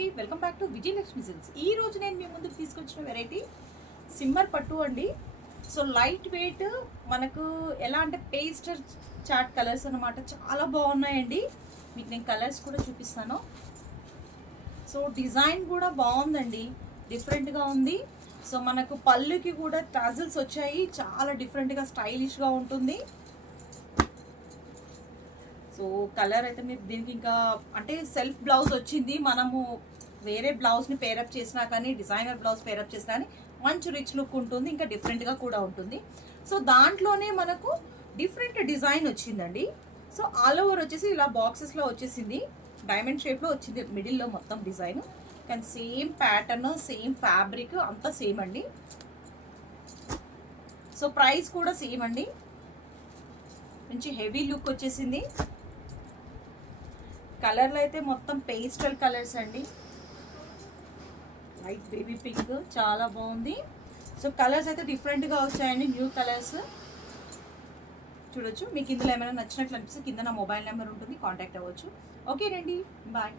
అండి, welcome back to Vijayalakshmi silks. ఈ రోజు నేను మీ ముందుకు తీసుకొచ్చిన వెరైటీ సిమ్మర్ పట్టు అండి. సో లైట్ వెయిట్, మనకు ఎలా అంటే పేస్టర్ చాట్ కలర్స్ అన్నమాట. చాలా బాగున్నాయండి. మీకు నేను కలర్స్ కూడా చూపిస్తాను. సో డిజైన్ కూడా బాగుందండి, డిఫరెంట్గా ఉంది. సో మనకు పళ్ళుకి కూడా టాజిల్స్ వచ్చాయి, చాలా డిఫరెంట్గా స్టైలిష్గా ఉంటుంది. సో కలర్ అయితే మీరు దీనికి ఇంకా అంటే సెల్ఫ్ బ్లౌజ్ వచ్చింది. మనము వేరే బ్లౌజ్ని పేరప్ చేసినా కానీ, డిజైనర్ బ్లౌజ్ పేరప్ చేసినా కానీ మంచి రిచ్ లుక్ ఉంటుంది, ఇంకా డిఫరెంట్గా కూడా ఉంటుంది. సో దాంట్లోనే మనకు డిఫరెంట్ డిజైన్ వచ్చిందండి. సో ఆల్ ఓవర్ వచ్చేసి ఇలా బాక్సెస్లో వచ్చేసింది, డైమండ్ షేప్లో వచ్చింది మిడిల్లో మొత్తం డిజైన్. కానీ సేమ్ ప్యాటర్న్, సేమ్ ఫ్యాబ్రిక్ అంతా సేమ్ అండి. సో ప్రైస్ కూడా సేమ్ అండి. మంచి హెవీ లుక్ వచ్చేసింది. కలర్లు అయితే మొత్తం పేస్టల్ కలర్స్ అండి, లైట్ బేబీ పింక్, చాలా బాగుంది. సో కలర్స్ అయితే డిఫరెంట్గా వచ్చాయండి, న్యూ కలర్స్ చూడొచ్చు. మీకు ఇందులో ఏమైనా నచ్చినట్లు అనిపిస్తే కింద నా మొబైల్ నెంబర్ ఉంటుంది, కాంటాక్ట్ అవ్వచ్చు. ఓకేనండి, బాయ్.